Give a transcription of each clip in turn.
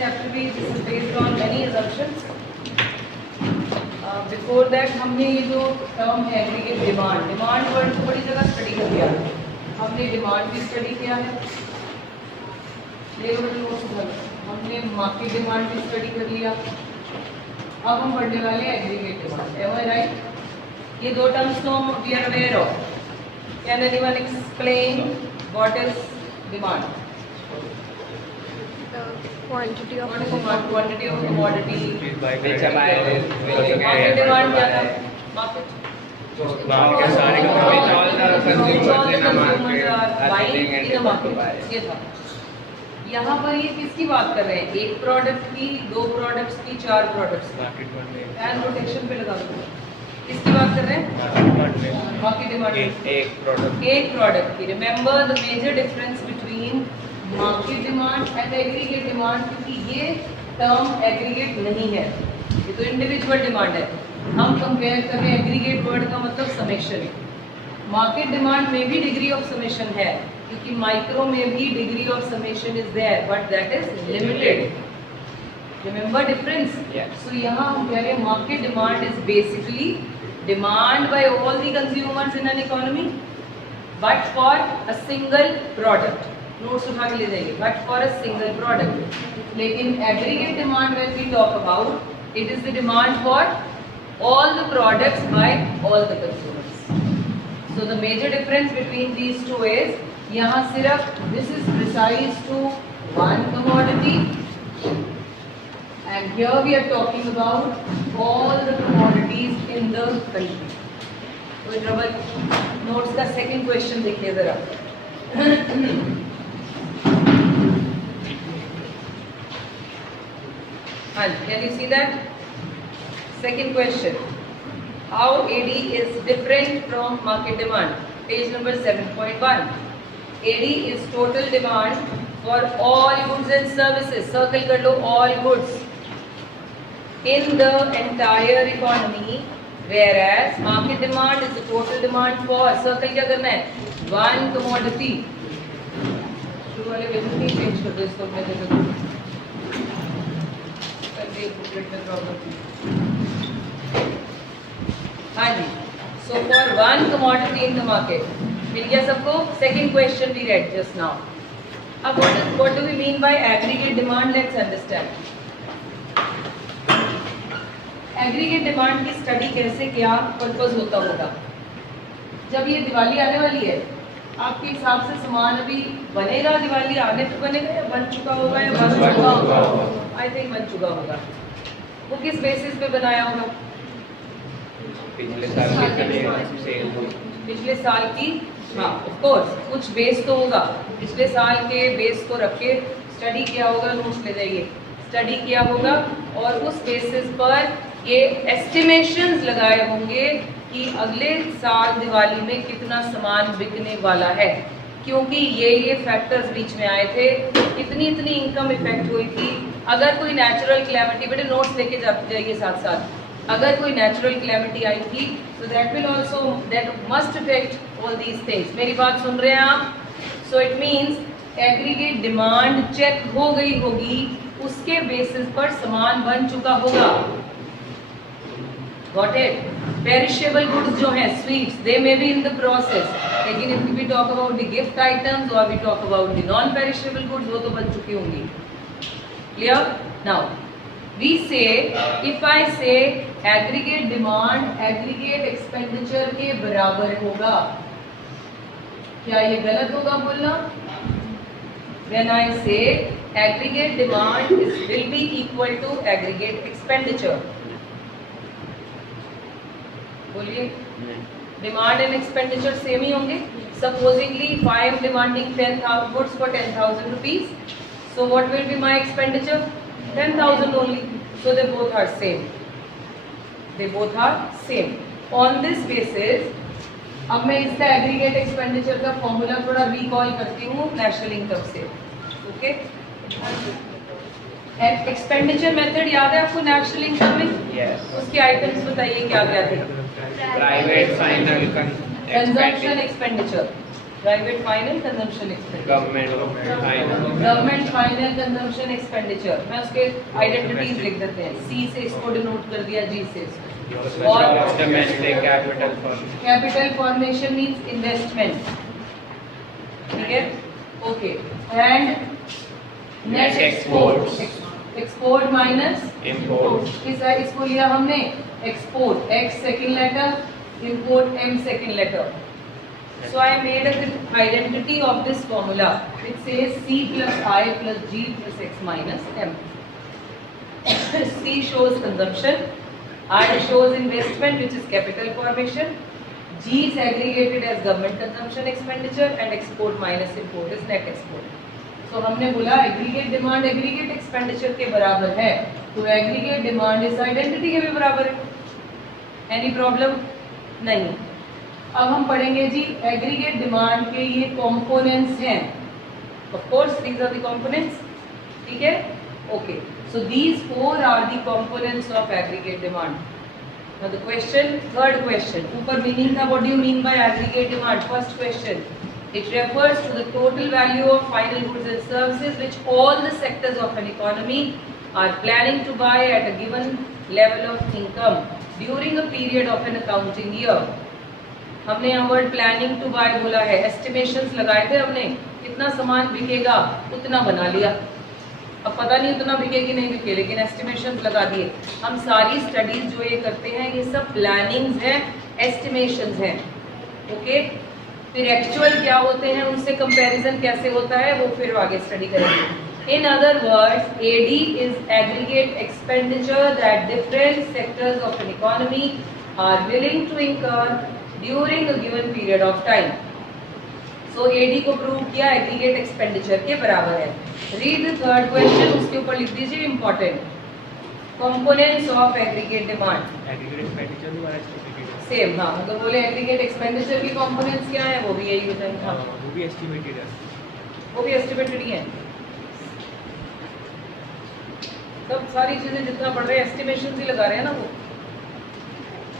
have to be, this is based on many assumptions. Before that हमने ये जो term है एग्रीगेट डिमांड, डिमांड वर्ड को बड़ी जगह स्टडी कर लिया। हमने डिमांड भी स्टडी किया है, हमने मार्केट डिमांड भी स्टडी कर लिया। अब हम पढ़ने वाले हैं aggregate demand. Am I right? ये दो टर्म्स तो हम we are aware of. Can anyone explain what is demand? Quantity of quantity of commodity. Market demand क्या था? मार्केट सारे ये था। यहाँ पर ये किसकी बात कर रहे हैं? एक प्रोडक्ट की, दो प्रोडक्ट्स की, चार प्रोडक्ट्स की। एंड रोटेशन पे लगा दो। किसकी बात कर रहे हैं? Market demand. एक प्रोडक्ट की। Remember the major difference between market demand and aggregate demand, क्योंकि ये टर्म एग्रीगेट नहीं है, ये तो इंडिविजुअल डिमांड है। हम कंपेयर कर रहे हैं, एग्रीगेट वर्ड का मतलब समेशन। मार्केट डिमांड में भी डिग्री ऑफ समेशन है, क्योंकि माइक्रो में भी degree of summation is there, but that is limited. Remember difference? So यहाँ हम कह रहे हैं market demand is basically demand by all the consumers in an economy, but for a single product. Notes उठा के ले जाइए, but for a single product. लेकिन aggregate demand when we talk about, it is the demand for all the products by all the consumers. So the major difference between these two is, यहाँ सिर्फ this is precise to one commodity, and here we are talking about all the commodities in the country. कोई trouble? Notes का second question देखिए जरा। हाँ, can you see that? Second question, how AD is different from market demand? Page number 7.1. AD is total demand for all goods and services. Circle कर लो, all goods in the entire economy, whereas market demand is the total demand for, circle क्या करना है? One commodity. शुरू वाले page में change कर दो इसको, मैं दे दूँ करके बुकलेट में प्रॉब्लम। हाँ जी, so for one commodity in the market, मिल गया सबको? Second question we read just now. अब what do we mean by aggregate demand? Let's understand. Aggregate demand की स्टडी कैसे, क्या पर्पस होता होगा? जब ये दिवाली आने वाली है, आपके हिसाब से सामान अभी बनेगा, दिवाली आने पे बनेगा या बन चुका होगा या बन चुका होगा? आई थिंक बन चुका होगा। वो किस बेसिस पे बनाया होगा? पिछले साल की, हाँ ऑफ कोर्स कुछ बेस तो होगा, पिछले साल के बेस को रख के स्टडी किया होगा। नोट्स ले जाइए, स्टडी किया होगा और उस बेसिस पर ये एस्टिमेशंस लगाए होंगे कि अगले साल दिवाली में कितना सामान बिकने वाला है, क्योंकि ये फैक्टर्स बीच में आए थे। इतनी इनकम इफेक्ट हुई थी। अगर कोई नेचुरल क्लैमिटी, बेटे नोट्स लेके जाइए साथ साथ, अगर कोई नेचुरल क्लैमिटी आई थी तो that will also, that must affect all these things. मेरी बात सुन रहे हैं आप? So it means aggregate demand check हो गई होगी, उसके बेसिस पर सामान बन चुका होगा। Got it? पेरिशेबल गुड्स जो हैं, sweets, they may be in the process, लेकिन if we talk about the gift items और we talk about the non perishable goods, वो तो बन चुकी होंगी। Clear? Now we say, if I say aggregate demand aggregate expenditure के बराबर होगा, क्या ये गलत होगा बोलना? When I say aggregate demand will be equal to aggregate expenditure, बोलिए डिमांड एंड एक्सपेंडिचर सेम ही होंगे। Supposingly if I am demanding 10,000 goods for 10,000 rupees, so what will be my expenditure? 10,000 only. So they both are same. They both are same. On this basis, अब मैं इसका aggregate expenditure का formula थोड़ा recall करती हूँ national income से। Okay, expenditure method याद है आपको नेशनल इनकम में? Yes. उसके आइटम्स बताइए क्या क्या थे? Private final consumption expenditure, private final consumption expenditure, government government final consumption expenditure. मैं उसके आइडेंटिटीज लिख देते हैं, सी से इसको डिनोट कर दिया, जी से इसको। और domestic capital form, capital formation means investment, ठीक है, okay. And net export, export minus import, इसको लिया हमने export, X second letter, import m second letter. So I made a identity of this formula. It says C plus I plus G plus X minus M. C shows consumption, I shows investment which is capital formation, G is aggregated as government consumption expenditure and export minus import is net export. So हमने बोला aggregate demand aggregate expenditure के बराबर है, तो aggregate demand इस identity के भी बराबर है। Any problem? नहीं। अब हम पढ़ेंगे जी एग्रीगेट डिमांड के ये कंपोनेंट्स हैं, of course these are the components, ठीक है, okay. So these four are the components of aggregate demand. Now the question, third question, ऊपर मीनिंग था, what do you mean by aggregate demand? First question, it refers to the total value of final goods and services which all the sectors of an economy are planning to buy at a given level of income during a period of an accounting year. हमने यहाँ word planning to bye बोला है, estimations लगाए थे हमने, कितना सामान बिकेगा उतना बना लिया, अब पता नहीं उतना बिके कि नहीं बिके, लेकिन एस्टिमेशंस लगा दिए। हम सारी स्टडीज जो ये करते हैं ये सब प्लानिंग्स हैं, एस्टिमेशंस हैं, ओके। फिर एक्चुअल क्या होते हैं, उनसे कंपैरिजन कैसे होता है, वो फिर आगे स्टडी करेंगे। In other words, AD is aggregate expenditure that different sectors of an economy are willing to incur during a given period of time. So AD को प्रूव किया aggregate expenditure के बराबर है। Read the third question, उसके ऊपर लिख दीजिए important components of aggregate demand. Aggregate expenditure भी हमारा एस्टिमेटेड है, सेम, हाँ, अगर बोले aggregate expenditure की components क्या है, वो भी यही हो जाएंगे, हाँ, वो भी एस्टिमेटेड है, वो भी estimated ही है। सब सारी चीजें जितना पढ़ रहे हैं एस्टिमेशन ही लगा रहे हैं ना वो।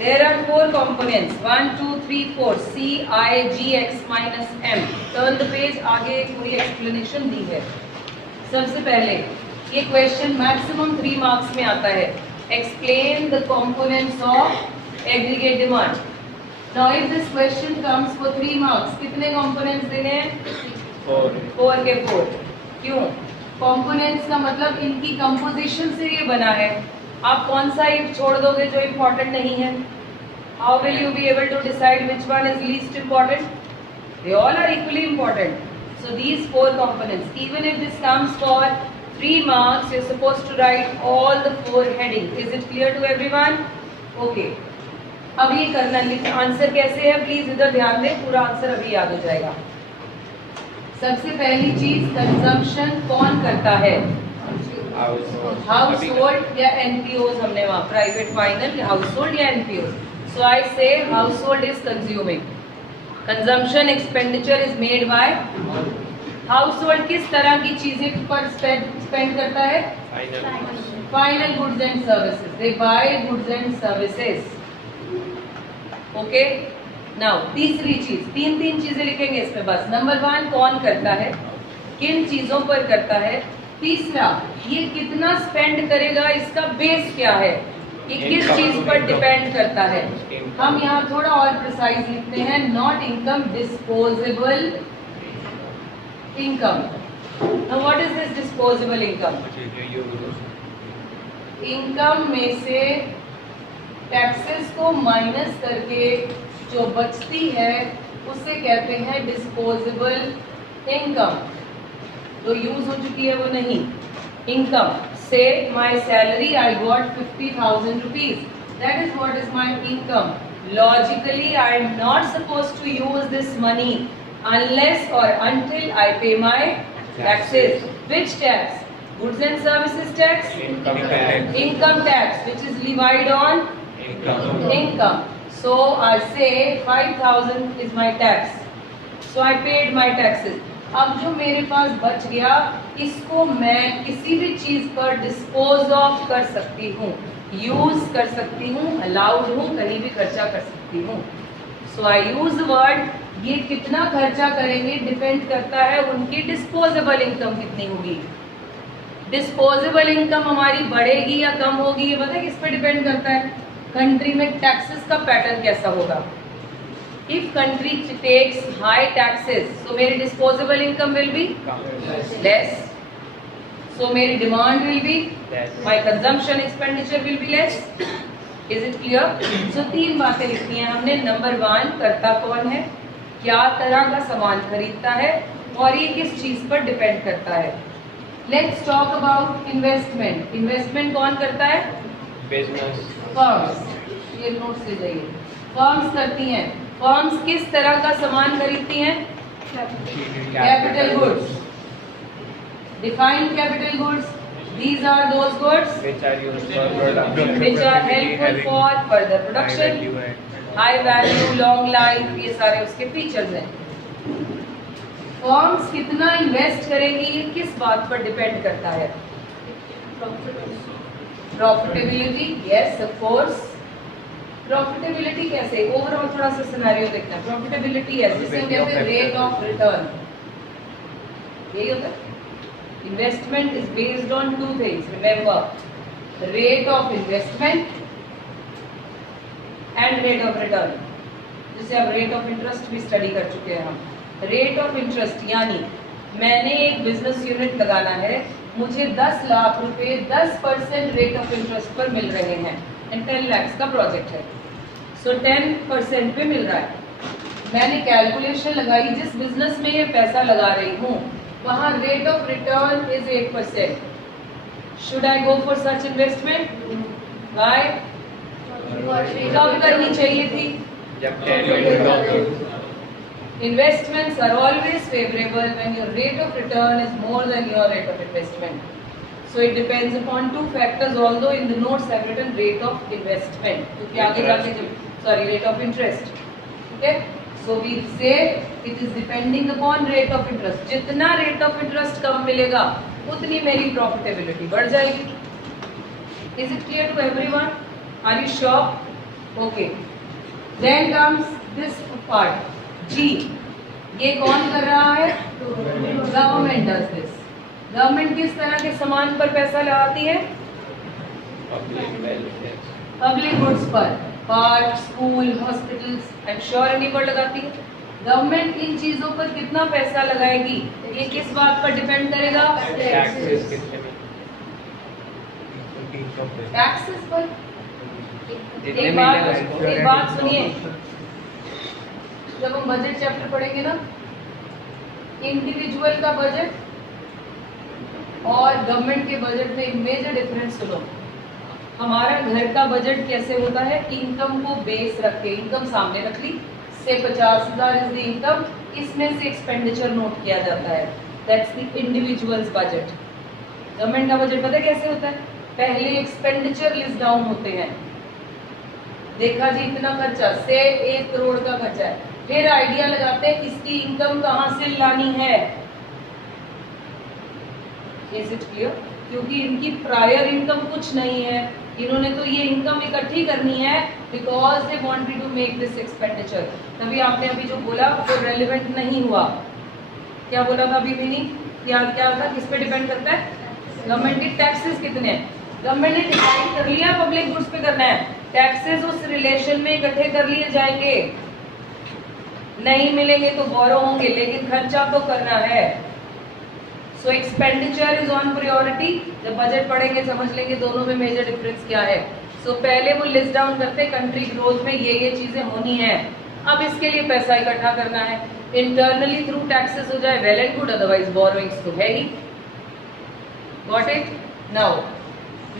There are four components 1 2 3 4 C I G X minus M. Turn the page, आगे पूरी एक्सप्लेनेशन दी है। सबसे पहले ये क्वेश्चन मैक्सिमम 3 मार्क्स में आता है, explain the components of aggregate demand. Now if this question comes for 3 marks, कितने कंपोनेंट्स देने हैं? 4 के 4। क्यों? कंपोनेंट्स का मतलब इनकी कंपोजिशन से ये बना है, आप कौन सा एक छोड़ दोगे जो इम्पोर्टेंट नहीं है? How will you be able to decide which one is least important? They all are equally important. So these 4 components, even if this comes for 3 marks, you are supposed to write all the 4 headings. Is it clear to everyone? Okay. अब ये करना, answer कैसे है please इधर ध्यान दें, पूरा answer अभी याद हो जाएगा। सबसे पहली चीज, कंजम्पशन कौन करता है? हाउस होल्ड या एनपीओज, हमने वहाँ प्राइवेट फाइनल हाउस होल्ड या एनपीओज। So I say household is consuming, consumption expenditure is made by household. किस तरह की चीजें पर स्पेंड करता है? Final goods and services, they buy goods and services, okay. Now तीसरी चीज, 3 चीजें लिखेंगे इसमें बस। नंबर 1 कौन करता है, किन चीजों पर करता है। तीसरा, ये कितना स्पेंड करेगा, इसका बेस क्या है, ये किस चीज पर डिपेंड करता है। हम यहाँ थोड़ा और प्रिसाइज लिखते हैं, not income, disposable income. Now what is this disposable income? Income में से टैक्सेस को माइनस करके जो बचती है उसे कहते हैं डिस्पोजेबल इनकम। तो यूज हो चुकी है वो नहीं। इनकम से my salary I got 50,000 rupees, that is what is my income. Logically I am not suppose to use this money unless or until I pay my taxes. Which tax? Goods and services tax? Income tax, which is levied on income. So I say 5,000 is my tax. So I paid my taxes. अब जो मेरे पास बच गया, इसको मैं किसी भी चीज पर डिस्पोज ऑफ कर सकती हूँ, यूज कर सकती हूँ, अलाउड हूँ, कहीं भी खर्चा कर सकती हूँ। सो आई यूज वर्ड, ये कितना खर्चा करेंगे डिपेंड करता है उनकी डिस्पोजेबल इनकम कितनी होगी। डिस्पोजेबल इनकम हमारी बढ़ेगी या कम होगी, ये पता है किस पे डिपेंड करता है? कंट्री में टैक्सेस का पैटर्न कैसा होगा। If country takes high taxes, so मेरी disposable income will be less, so मेरी demand will be, my consumption expenditure will be less. Is it clear? So 3 बातें लिखनी है हमने। नंबर 1, करता कौन है, क्या तरह का सामान खरीदता है और ये किस चीज पर डिपेंड करता है। Let's talk about investment. Investment कौन करता है? बिजनेस। फर्म्स। ये नोट से जाइए, फर्म्स करती हैं। फर्म्स किस तरह का सामान खरीदती हैं? Capital goods. Define capital goods. These are those goods Which are used for production. which are helpful for further production, high value, long life, ये सारे उसके फीचर्स हैं। फर्म्स कितना इन्वेस्ट करेंगी ये किस बात पर डिपेंड करता है? Profitability. Yes of course. Profitability कैसे? ओवरऑल थोड़ा सा सिनेरियो देखना है। प्रॉफिटेबिलिटी है जिसे हम कहते हैं रेट ऑफ रिटर्न। यही होता है। Investment is based on 2 things, remember, rate of investment and rate of return, जिसे अब रेट ऑफ इंटरेस्ट भी स्टडी कर चुके हैं हम। रेट ऑफ इंटरेस्ट यानी मैंने एक बिजनेस यूनिट लगाना है, मुझे 10 लाख रुपए 10% रेट ऑफ इंटरेस्ट पर मिल रहे हैं एंड 10 लाख का प्रोजेक्ट है, सो 10% पे मिल रहा है। मैंने कैलकुलेशन लगाई, जिस बिजनेस में ये पैसा लगा रही हूँ वहाँ rate of return is 8%। Should I go for such investment? Buy कब करनी चाहिए थी? जब 10 Investments are always favorable when your rate of return is more than your rate of investment. So it depends upon 2 factors. Although in the notes I've written rate of investment, क्योंकि आगे जाके sorry rate of interest. Okay? So we say it is depending upon rate of interest. जितना rate of interest कम मिलेगा उतनी मेरी profitability बढ़ जाएगी. Is it clear to everyone? Are you sure? Okay. Then comes this part. जी, ये कौन कर रहा है? Government does this. गवर्नमेंट किस तरह के सामान पर पैसा लगाती है? पब्लिक गुड्स पर, park, school, hospitals and sure any पर लगाती है। गवर्नमेंट इन चीजों पर कितना पैसा लगाएगी ये किस बात पर डिपेंड करेगा? टैक्सेस पर। एक बात सुनिए, जब हम बजट चैप्टर पढ़ेंगे ना, इंडिविजुअल का बजट और गवर्नमेंट के बजट में एक मेजर डिफरेंस सुनो। हमारा घर का बजट कैसे होता है? इनकम को बेस रख के, इनकम सामने रख ली, से 50,000 इज द इनकम, इसमें से एक्सपेंडिचर नोट किया जाता है, that's the individuals budget. Government का बजट पता है कैसे होता है? पहले एक्सपेंडिचर लिस्ट डाउन होते हैं, देखा जी इतना खर्चा, से 1 करोड़ का खर्चा है, फिर आइडिया लगाते हैं इसकी इनकम कहाँ से लानी है। Is it clear? क्योंकि इनकी प्रायर इनकम कुछ नहीं है, इन्होंने तो ये इनकम इकट्ठी करनी है because they wanted to make this expenditure. तभी आपने अभी जो बोला वो रेलिवेंट नहीं हुआ। क्या बोला था अभी भी नहीं? क्या था? किस पे डिपेंड करता है? गवर्नमेंट के टैक्सेस कितने हैं? गवर्नमेंट ने डिसाइड कर लिया पब्लिक गुड्स पे करना है, टैक्सेस उस रिलेशन में इकट्ठे कर लिए जाएंगे, नहीं मिलेंगे तो बोरो होंगे, लेकिन खर्चा तो करना है। सो एक्सपेंडिचर इज ऑन प्रायोरिटी। जब बजट पढ़ेंगे समझ लेंगे दोनों में मेजर डिफरेंस क्या है। सो पहले वो लिस्ट डाउन करते हैं कंट्री ग्रोथ में ये चीजें होनी है, अब इसके लिए पैसा इकट्ठा करना है। इंटरनली थ्रू टैक्सेस हो जाए well and good, otherwise borrowings तो है ही। Got it? नाउ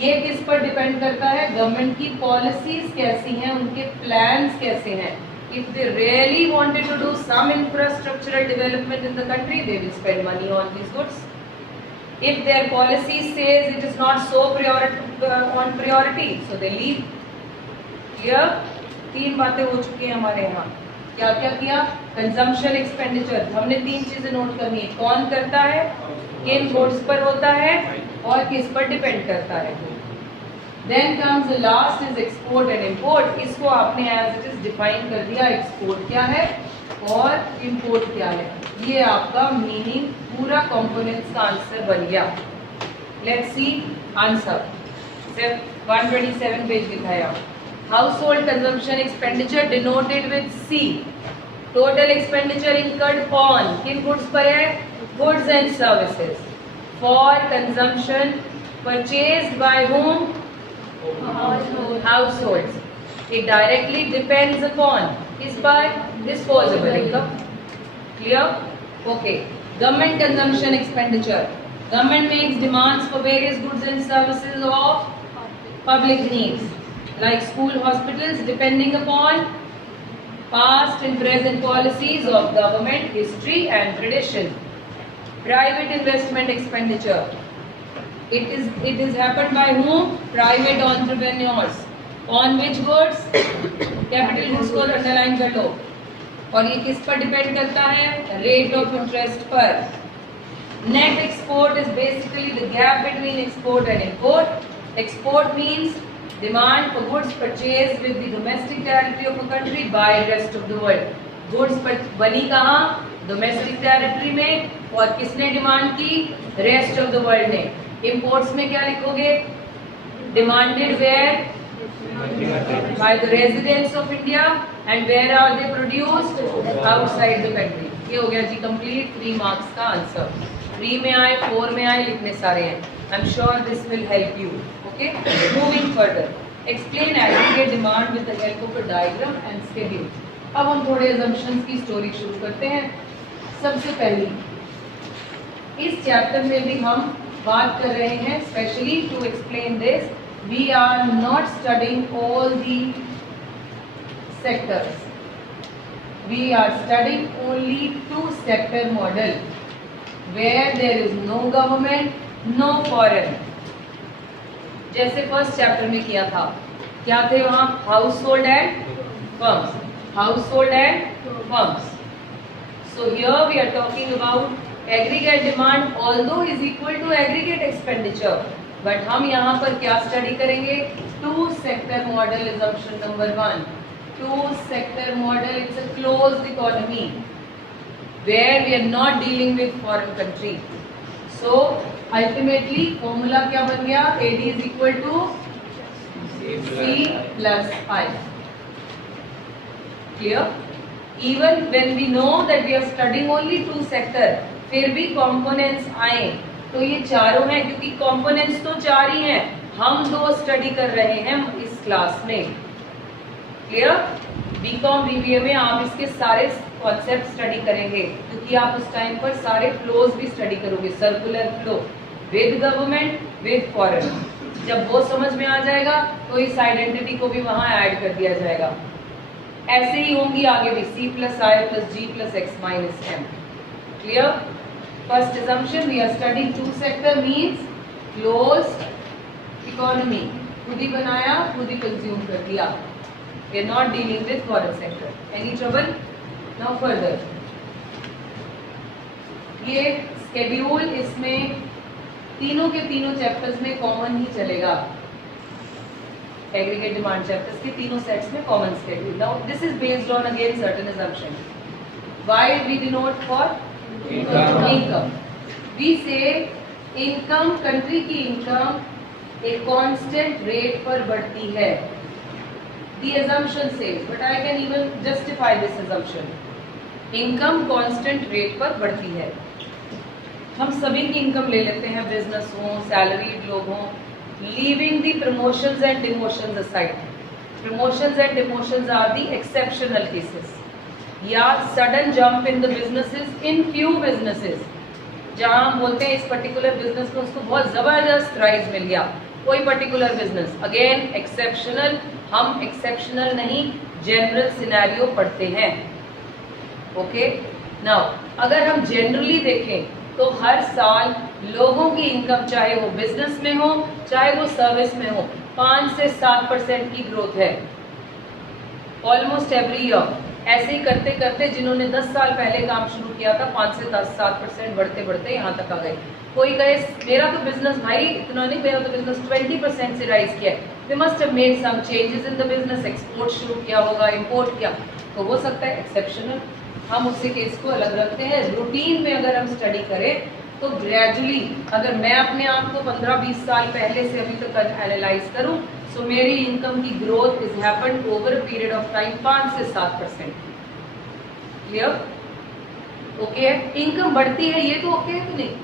ये किस पर डिपेंड करता है? गवर्नमेंट की पॉलिसीज कैसी हैं, उनके प्लान्स कैसे हैं। If they really wanted to do some infrastructural development in the country, they will spend money on these goods. If their policy says it is not so on priority, so they leave. Clear? 3 बातें हो चुकी हैं हमारे यहाँ। क्या क्या किया? Consumption expenditure, हमने 3 चीजें नोट करनी है। कौन करता है, किन गुड्स पर होता है और किस पर डिपेंड करता है। Then comes the last is export and import. इसको आपने एज इट इज डिफाइन कर दिया, एक्सपोर्ट क्या है और इंपोर्ट क्या है। ये आपका मीनिंग पूरा कंपोनेंट्स का आंसर बन गया। Let's see answer. सिर्फ 127 पेज दिखाया। Household consumption expenditure denoted with C. Total expenditure incurred on, किन गुड्स पर है, goods and services for consumption purchased by whom, households. It directly depends upon, is by disposable income. Clear? Okay. Government consumption expenditure. Government makes demands for various goods and services of public needs, like school, hospitals, depending upon past and present policies of government, history and tradition. Private investment expenditure. It is happened by whom? Private entrepreneurs. On which goods? Capital goods को underline कर लो। और ये किस पर depend करता है? Rate of interest पर। Net export is basically the gap between export and import. Export means demand for goods purchase with the domestic territory of a country bye rest of the world. Goods पर बनी कहाँ? Domestic territory में, और किसने demand की? Rest of the world ने। Imports में क्या लिखोगे? Demanded were by the residents of India, and where are they produced? Outside the country. ये हो गया जी कंप्लीट 3 मार्क्स का आंसर। 3 में आए, 4 में आए, लिखने सारे हैं। I am sure this will help you. Okay, moving further. Explain aggregate demand with the help of a diagram and schedule. अब हम थोड़े assumptions की स्टोरी शुरू करते हैं। सबसे पहली, इस चैप्टर में भी हम बात कर रहे हैं, specially to explain this, we are not studying all the sectors. We are studying only 2-sector model where there is no government, no foreign. जैसे फर्स्ट चैप्टर में किया था, क्या थे वहाँ? House hold and firms, house hold and firms. So here we are talking about aggregate demand, although is equal to aggregate expenditure. But हम यहाँ पर क्या स्टडी करेंगे? 2-sector model assumption number 1. 2-sector model, it's a closed economy where we are not dealing with foreign country. So ultimately formula क्या बन गया? AD is equal to C plus I. Clear? Even when we know that we are studying only 2-sector, फिर भी components आए तो ये चारों हैं, क्योंकि कंपोनेंट्स तो 4 ही हैं, हम 2 स्टडी कर रहे हैं इस क्लास में. क्लियर? बीकॉम बीबीए में आप इसके सारे कॉन्सेप्ट स्टडी करेंगे, क्योंकि आप उस टाइम पर सारे फ्लोज भी स्टडी करोगे, circular flow with government, with foreign. जब वो समझ में आ जाएगा तो इस आइडेंटिटी को भी वहां ऐड कर दिया जाएगा. ऐसे ही होंगी आगे भी, C plus I plus G plus X minus M. Clear? First assumption, we are studying 2-sector means closed economy. खुद ही बनाया, खुद ही कंज्यूम कर दिया. We are not dealing with foreign sector. Any trouble? Now further. ये schedule इसमें तीनों के तीनों चैप्टर्स में कॉमन ही चलेगा. Aggregate demand chapters के तीनों सेट्स में common schedule. Now this is based on again certain assumption. Why we denote for income. We say income, country की इनकम एक कांस्टेंट रेट पर बढ़ती है. The assumption says, but I can even justify this assumption. Income constant rate पर बढ़ती है. हम सभी की इनकम ले लेते हैं, बिजनेस हो, सैलरीड लोग हों, leaving the promotions and demotions aside. Promotions and demotions are the exceptional cases. या sudden jump in the businesses, in few businesses, जहां हम बोलते हैं इस पर्टिकुलर बिजनेस में उसको बहुत जबरदस्त राइज मिल गया, कोई पर्टिकुलर बिजनेस, अगेन एक्सेप्शनल. हम एक्सेप्शनल नहीं, जनरल सिनेरियो पढ़ते हैं. ओके, नाउ अगर हम जनरली देखें तो हर साल लोगों की इनकम, चाहे वो बिजनेस में हो चाहे वो सर्विस में हो, 5 से 7% की ग्रोथ है ऑलमोस्ट एवरी ईयर. ऐसे ही करते करते जिन्होंने 10 साल पहले काम शुरू किया था 5 से 7% बढ़ते बढ़ते यहाँ तक आ गए। कोई कहे मेरा तो बिजनेस भाई इतना नहीं, मेरा तो बिजनेस 20% से राइज किया है, we must have made some changes in the business, export शुरू किया होगा, इंपोर्ट किया, तो हो सकता है एक्सेप्शनल, हम उससे केस को अलग रखते हैं। रूटीन में अगर हम स्टडी करें तो ग्रेजुअली अगर मैं अपने आप को 15-20 साल पहले से अभी तक एनालाइज करूं, सो मेरी इनकम की growth is happened over a period of time 5 से 7%। क्लियर? ओके है? इनकम बढ़ती है, ये तो ओके है कि नहीं?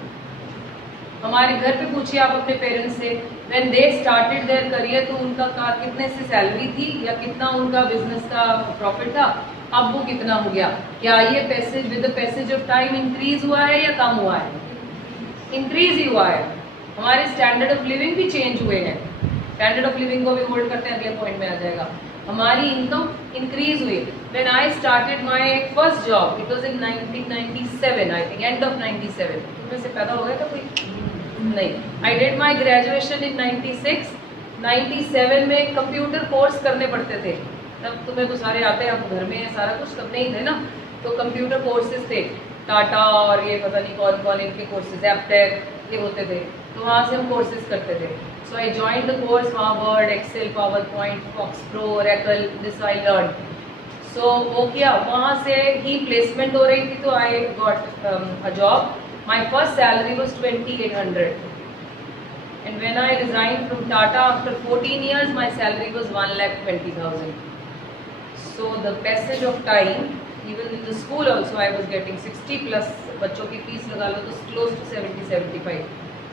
हमारे घर पे पूछिए आप अपने पेरेंट्स से, when they started their career तो उनका कितने से सैलरी थी या कितना उनका बिजनेस का प्रॉफिट था, अब वो कितना हो गया? क्या ये passage with the passage of time increase हुआ है या कम हुआ है? इंक्रीज ही हुआ है। हमारे स्टैंडर्ड ऑफ लिविंग भी चेंज हुए हैं, स्टैंडर्ड ऑफ लिविंग को भी होल्ड करते हैं, अगले पॉइंट में आ जाएगा। हमारी इनकम इंक्रीज हुई। When I started my first job it was in 1997 I think, end of 97। तुम्हें से पैदा हो गया था कोई? नहीं। I did my graduation in 96। 97 में कंप्यूटर कोर्स करने पड़ते थे, तब तुम्हें तो सारे आते हैं, आप घर में है सारा कुछ, तब नहीं थे ना, तो कंप्यूटर कोर्सेज थे, टाटा और ये पता नहीं कौन कौन इनके कोर्सेज, एप्टेक ये होते थे, तो वहाँ से हम कोर्सेज करते थे। So I joined the course, वहाँ Word, Excel, PowerPoint, FoxPro, Oracle, this I learn. So वो किया, वहाँ से ही प्लेसमेंट हो रही थी, तो I got a job. My first salary was 2,800, and when I resigned from Tata after 14 years, my salary was 1,20,000. So the passage of time, even in the school also, I was getting 60 plus. बच्चों की fees लगा लो तो close to 70-75.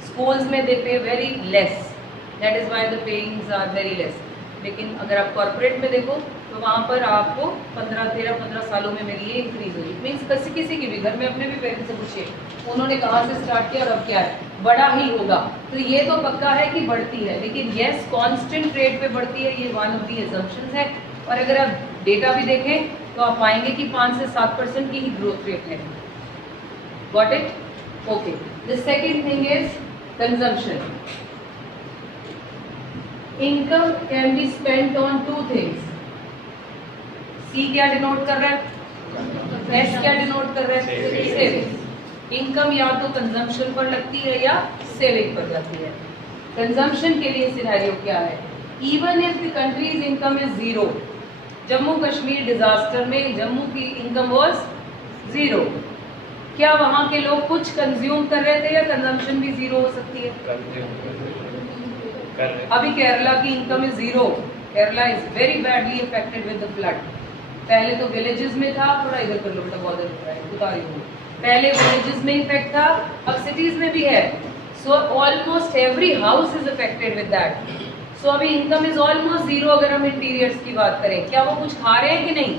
Schools में they pay very less. That is why the payings are very less. लेकिन अगर आप corporate में देखो तो वहाँ पर आपको 15 सालों में मेरी ये इंक्रीज हुई। मीन्स किसी की भी घर में अपने भी पेरेंट्स से पूछिए, उन्होंने कहाँ से स्टार्ट किया और अब क्या है, बड़ा ही होगा। तो ये तो पक्का है कि बढ़ती है, लेकिन येस कांस्टेंट रेट पे बढ़ती है, ये वन ऑफ दी assumptions है। और अगर आप डेटा भी देखें तो आप पाएंगे कि 5 से 7% की ही ग्रोथ रेट है। Got it? Okay. The second thing is consumption. Income can be spent on 2 things. C क्या डिनोट कर रहा है? एस क्या डिनोट कर रहा है? सेविंग। इनकम या तो कंजम्पशन पर लगती है या सेविंग पर लगती है। कंजम्पशन के लिए सिनेरियो क्या है? Even if the country's income is zero, Jammu Kashmir disaster में जम्मू की इनकम वाज जीरो, क्या वहां के लोग कुछ कंज्यूम कर रहे थे या कंजम्पशन भी जीरो हो सकती है? अभी केरला की income is zero. Kerala is very badly affected with the flood. पहले तो विलेजेस में था, थोड़ा इधर कर लो बेटा, बॉर्डर बता रही हूँ, पहले विलेजेस में इफेक्ट था, अब सिटीज में भी है। So almost every house is affected with that. So अभी इनकम इज ऑलमोस्ट जीरो। अगर हम इंटीरियर्स की बात करें, क्या वो कुछ खा रहे हैं कि नहीं?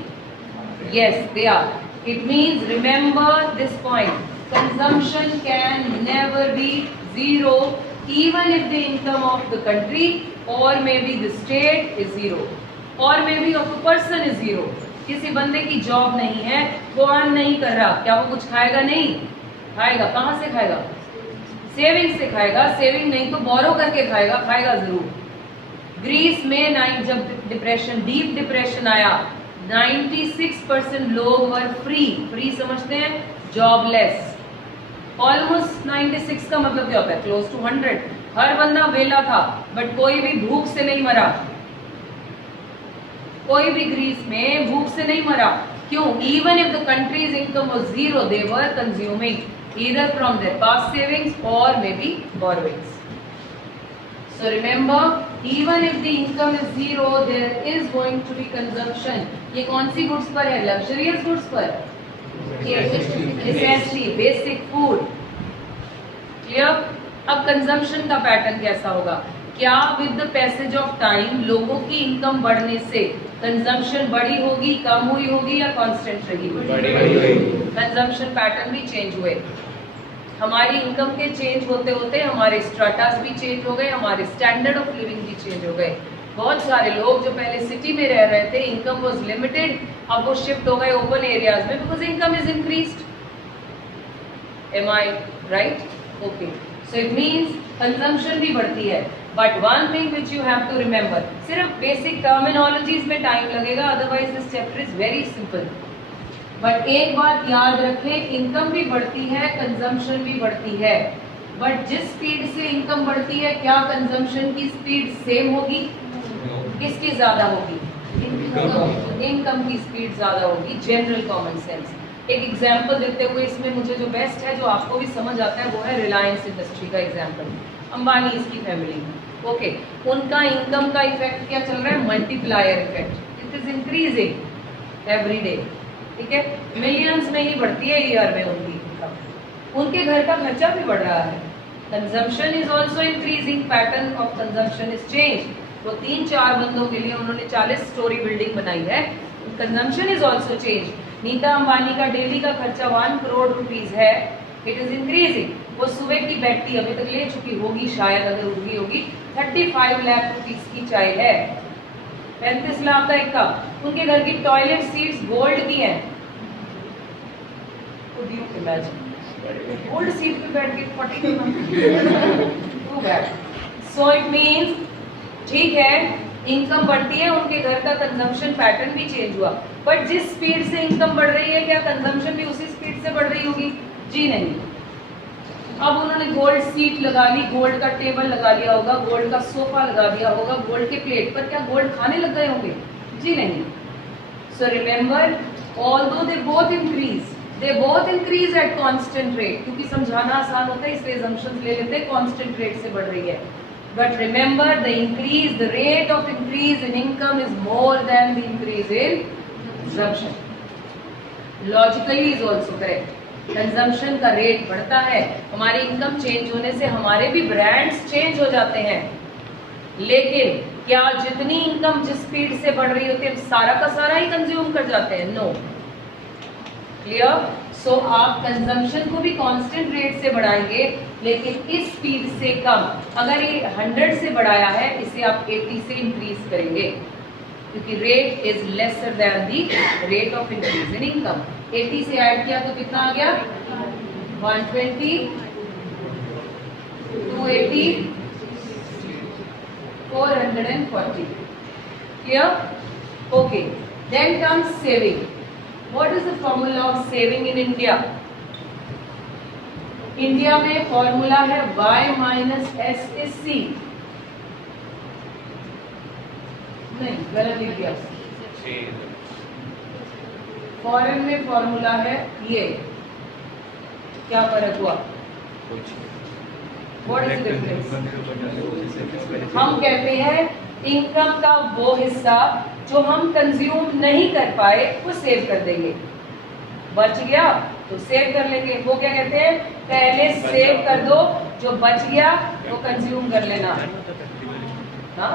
Yes they are. It means remember this point, consumption can never be zero even if the income of the country or maybe the state is zero or maybe of a person is zero। किसी बंदे की job नहीं है, वो earn नहीं कर रहा, क्या वो कुछ खाएगा? नहीं खाएगा। कहाँ से खाएगा? सेविंग से खाएगा। सेविंग नहीं तो बोरो करके खाएगा, खाएगा जरूर। ग्रीस में जब डिप्रेशन, डीप डिप्रेशन आया, 96% लोग वर फ्री समझते हैं, जॉबलेस। ऑलमोस्ट 96 का मतलब क्या होता है? Close to 100। हर बंदा वेला था, बट कोई भी भूख से नहीं मरा। कोई भी ग्रीस में भूख से नहीं मरा। क्यों? Even if the country's income was zero, they were consuming either from their past savings और may be borrowings. So remember, even if the income is zero, there is going to be consumption. ये कौन सी goods पर है? Luxurious goods पर, necessity, basic food. Clear? अब consumption का pattern कैसा होगा? क्या with the passage of time लोगों की इनकम बढ़ने से कंजम्पशन बढ़ी होगी, कम हुई होगी या कांस्टेंट रही होगी? कंजम्पशन पैटर्न भी चेंज हुए। हमारी इनकम के चेंज होते होते हमारे स्ट्रेटास भी चेंज हो गए, हमारे स्टैंडर्ड ऑफ लिविंग भी चेंज हो गए। बहुत सारे लोग जो पहले सिटी में रह रहे थे, इनकम वाज लिमिटेड, अब वो शिफ्ट हो गए ओपन एरियाज में because income is increased. Am I right? Okay. So it means consumption भी बढ़ती है। But one thing which you have to remember, सिर्फ बेसिक टर्मिनोलॉजीज में टाइम लगेगा, otherwise this chapter is very simple. But एक बात याद रखें, इनकम भी बढ़ती है, कंजम्पशन भी बढ़ती है, बट जिस स्पीड से इनकम बढ़ती है, क्या कंजम्पशन की स्पीड सेम होगी? किसकी ज्यादा होगी? इनकम की स्पीड ज्यादा होगी। General common sense. एक एग्जाम्पल देते हुए इसमें मुझे जो बेस्ट है, जो आपको भी समझ आता है, वो है रिलायंस इंडस्ट्री का एग्जाम्पल। अंबानी इसकी फैमिली में, ओके, उनका इनकम का इफेक्ट क्या चल रहा है? Multiplier effect, it is increasing every day, ठीक है, मिलियंस में ही बढ़ती है ईयर में उनकी इनकम। उनके घर का खर्चा भी बढ़ रहा है, consumption is also increasing, pattern of consumption is change. वो 3-4 बंदों के लिए उन्होंने 40 स्टोरी बिल्डिंग बनाई है, consumption is also change. Nita Ambani का डेली का खर्चा 1 करोड़ रुपीज है, इट इज इंक्रीजिंग। वो सुबह की बैठती, अभी तक ले चुकी होगी शायद, अगर उठ गई होगी, 35 लाख रुपीज की चाय है, 35 लाख का एक कप। उनके घर की टॉयलेट सीट्स गोल्ड की हैं, गोल्ड सीट पे बैठ के 40 सो इट मीन्स, ठीक है, इनकम बढ़ती है, उनके घर का कंजम्पशन पैटर्न भी चेंज हुआ, बट जिस स्पीड से इनकम बढ़ रही है, क्या कंजम्पशन भी उसी स्पीड से बढ़ रही होगी? जी नहीं। अब उन्होंने गोल्ड सीट लगा ली, गोल्ड का टेबल लगा लिया होगा, गोल्ड का सोफा लगा दिया होगा, गोल्ड के प्लेट पर क्या गोल्ड खाने लग गए होंगे? जी नहीं। So remember, although they both increase at constant rate, क्योंकि समझाना आसान होता है इसलिए assumptions ले लेते हैं, कांस्टेंट रेट से बढ़ रही है। But remember, the rate of increase in income is more than the increase in consumption. Logically is also correct. Consumption का रेट बढ़ता है, हमारी इनकम चेंज होने से हमारे भी ब्रांड्स चेंज हो जाते हैं, लेकिन क्या जितनी इनकम जिस स्पीड से बढ़ रही होती है सारा का सारा ही कंज्यूम कर जाते हैं? नो। क्लियर? सो आप कंजम्पशन को भी कांस्टेंट रेट से बढ़ाएंगे, लेकिन इस स्पीड से कम। अगर ये 100 से बढ़ाया है, इसे आप 80 से इंक्रीज करेंगे, क्योंकि rate is lesser than the rate of increase in income. 80 से ऐड किया तो कितना आ गया? 120, 280, 440। Clear? Okay, then comes saving. What is the formula of saving in India? India में फॉर्मूला है y minus S is C. नहीं, गलत लिख दिया। फॉरेन में फॉर्मूला है ये, क्या फर्क हुआ? What is the difference? हम कहते हैं इनकम का वो हिस्सा जो हम कंज्यूम नहीं कर पाए वो सेव कर देंगे, बच गया तो सेव कर लेंगे। वो क्या कहते हैं? पहले सेव कर दो, जो बच गया वो कंज्यूम कर लेना। हाँ,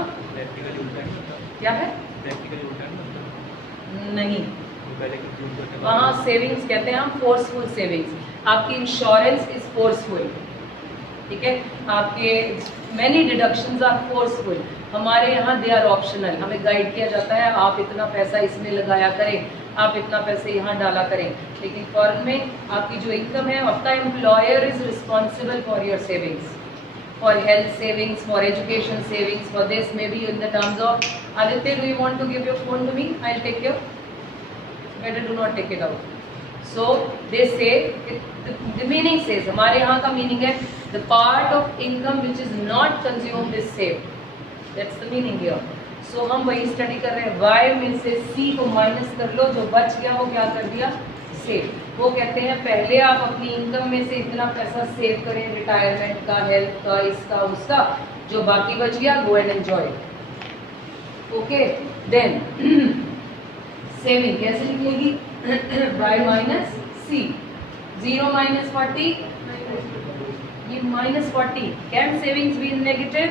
क्या है? नहीं, वहाँ सेविंग्स कहते हैं हम फोर्सफुल सेविंग्स। आपकी इंश्योरेंस इज फोर्सफुल, ठीक है, आपके मैनी डिडक्शंस आर फोर्सफुल। हमारे यहाँ दे आर ऑप्शनल, हमें गाइड किया जाता है आप इतना पैसा इसमें लगाया करें, आप इतना पैसे यहाँ डाला करें। लेकिन फॉरेन में आपकी जो इनकम है, आपका employer is responsible for your savings, for health savings, for education savings, for this may be in the terms of Aditya, do you want to give your phone to me? I will take your, better do not take it out. So they say, the meaning says, हमारे यहाँ का meaning है the part of income which is not consumed is saved, that's the meaning here. सो हम वही study कर रहे हैं, y में से c को माइनस कर लो, जो बच गया वो क्या कर दिया? सेव। वो कहते हैं पहले आप अपनी इनकम में से इतना पैसा सेव करें, रिटायरमेंट का, हेल्थ का, इसका उसका, जो बाकी बच गया go and enjoy. Okay, then saving कैसे लिखेगी? y माइनस सी, 0 माइनस 40, ये minus 40। Can savings be negative?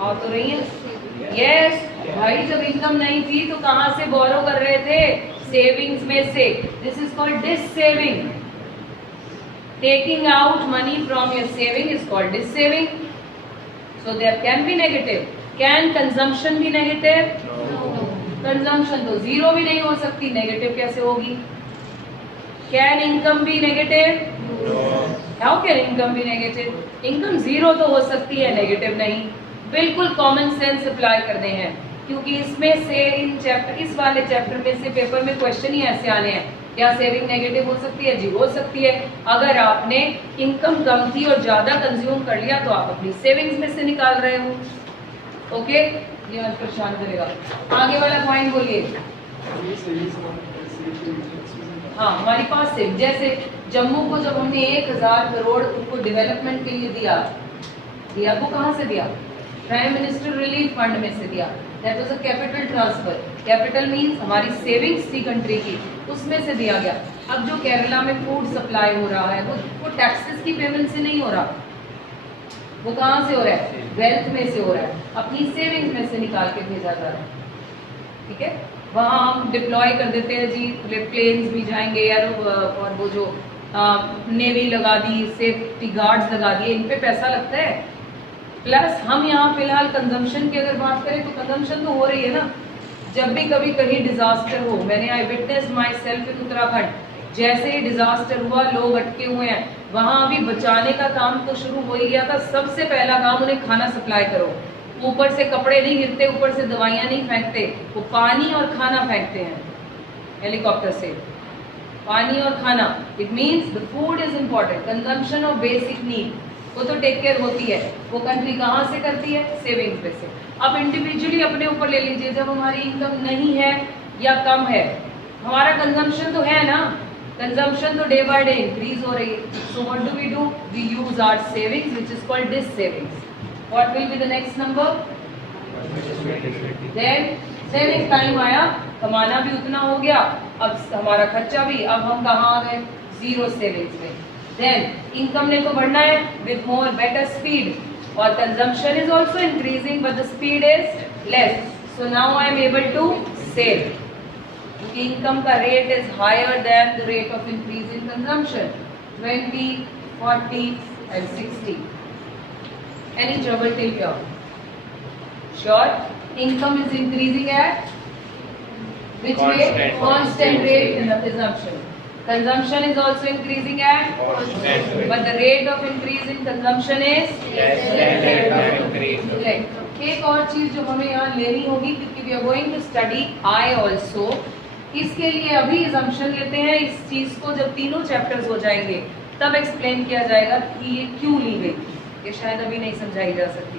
और तो रही है यस भाई, जब इनकम नहीं थी तो कहां से बोरो कर रहे थे? सेविंग्स में से। This is called dissaving. Taking out money from your saving is called dissaving. So there can be negative. Can consumption भी नेगेटिव? कंजम्पशन तो जीरो भी नहीं हो सकती, नेगेटिव कैसे होगी? कैन इनकम भी negative? How can income be negative? Income zero तो हो सकती है, नेगेटिव नहीं। बिल्कुल कॉमन सेंस अप्लाई करने हैं, क्योंकि इसमें से इस वाले चैप्टर में से पेपर में क्वेश्चन ही ऐसे आने हैं। क्या सेविंग नेगेटिव हो सकती है? जी हो सकती है। अगर आपने इनकम कम थी और ज्यादा कंज्यूम कर लिया तो आप अपनी सेविंग्स में से निकाल रहे हो। ओके, ये मत परेशान करेगा। आगे वाला पॉइंट बोलिए। हाँ, हमारे पास से जैसे जम्मू को जब हमने 1000 करोड़ उनको डेवलपमेंट के लिए दिया वो कहाँ से दिया? प्राइम मिनिस्टर रिलीफ फंड में से दिया। That was a capital transfer. Capital means हमारी सेविंग्स थी कंट्री की, उसमें से दिया गया। अब जो केरला में फूड सप्लाई हो रहा है वो टैक्सेस की पेमेंट से नहीं हो रहा, वो कहाँ से हो रहा है? वेल्थ में से हो रहा है, अपनी सेविंग्स में से निकाल के भेजा जा रहा है। ठीक है, वहाँ हम डिप्लॉय कर देते हैं जी, प्लेन्स भी जाएंगे यार, और वो जो नेवी लगा दी, सेफ्टी गार्ड्स लगा दिए, इन पे पैसा लगता है। प्लस हम यहाँ फिलहाल कंजम्पशन की अगर बात करें तो कंजम्पशन तो हो रही है ना। जब भी कभी कहीं डिजास्टर हो, मैंने I witness myself in Uttarakhand, जैसे ही डिजास्टर हुआ लोग अटके हुए हैं, वहाँ अभी बचाने का काम तो शुरू हो ही गया था। सबसे पहला काम उन्हें खाना सप्लाई करो। ऊपर से कपड़े नहीं गिरते, ऊपर से दवाइयाँ नहीं फेंकते, वो पानी और खाना फेंकते हैं हेलीकॉप्टर से। पानी और खाना, it means the food is important. Consumption of basic need वो तो टेक केयर होती है, वो कंट्री कहाँ से करती है? सेविंग्स में से। अब इंडिविजुअली अपने ऊपर ले लीजिए, जब हमारी इनकम नहीं है या कम है, हमारा कंजम्पशन तो है ना, कंजम्पशन तो डे बाय डे इंक्रीज हो रही है। So what do? We use our savings which is called dissavings. What will be the next number? Then savings time आया, कमाना भी उतना हो गया, अब हमारा खर्चा भी, अब हम कहाँ आ गए? जीरो सेविंग्स में। देन इनकम ने तो बढ़ना है विद मोर बेटर स्पीड, और consumption is also increasing but the speed is less. So now I am able to save, क्योंकि इनकम का rate is higher than the rate of increase in consumption, 20, 40 and 60. Any trouble till here? Sure. Income is increasing at which rate? Constant rate in the consumption. Consumption is also increasing at Constant rate. but the rate of increase in consumption is Less than rate of increase. Correct. एक और चीज जो हमें यहाँ लेनी होगी, क्योंकि we are going to study I also, इसके लिए अभी assumption लेते हैं इस चीज को, जब तीनों चैप्टर्स हो जाएंगे तब एक्सप्लेन किया जाएगा कि ये क्यों ली गई, ये शायद अभी नहीं समझाई जा सकती।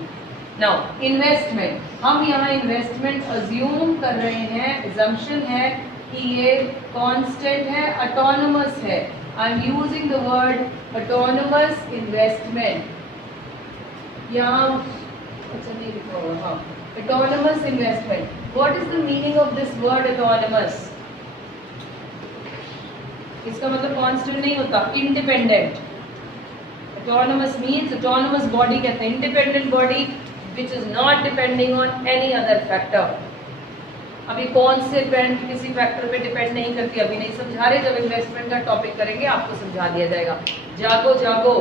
नाउ इन्वेस्टमेंट, हम यहाँ इन्वेस्टमेंट अज्यूम कर रहे हैं, assumption है कि ये कांस्टेंट है, ऑटोनोमस है। I am using the word autonomous investment. यहाँ अच्छा नहीं लिखा हुआ, हाँ, autonomous investment. What is the meaning of this word autonomous? इसका मतलब कांस्टेंट नहीं होता, independent. Autonomous means, autonomous body कहते हैं independent body which is not depending on any other factor. अभी कौन से पेंट किसी फैक्टर पे डिपेंड नहीं करती, अभी नहीं समझा रहे, जब इन्वेस्टमेंट का टॉपिक करेंगे आपको समझा दिया जाएगा। जागो जागो,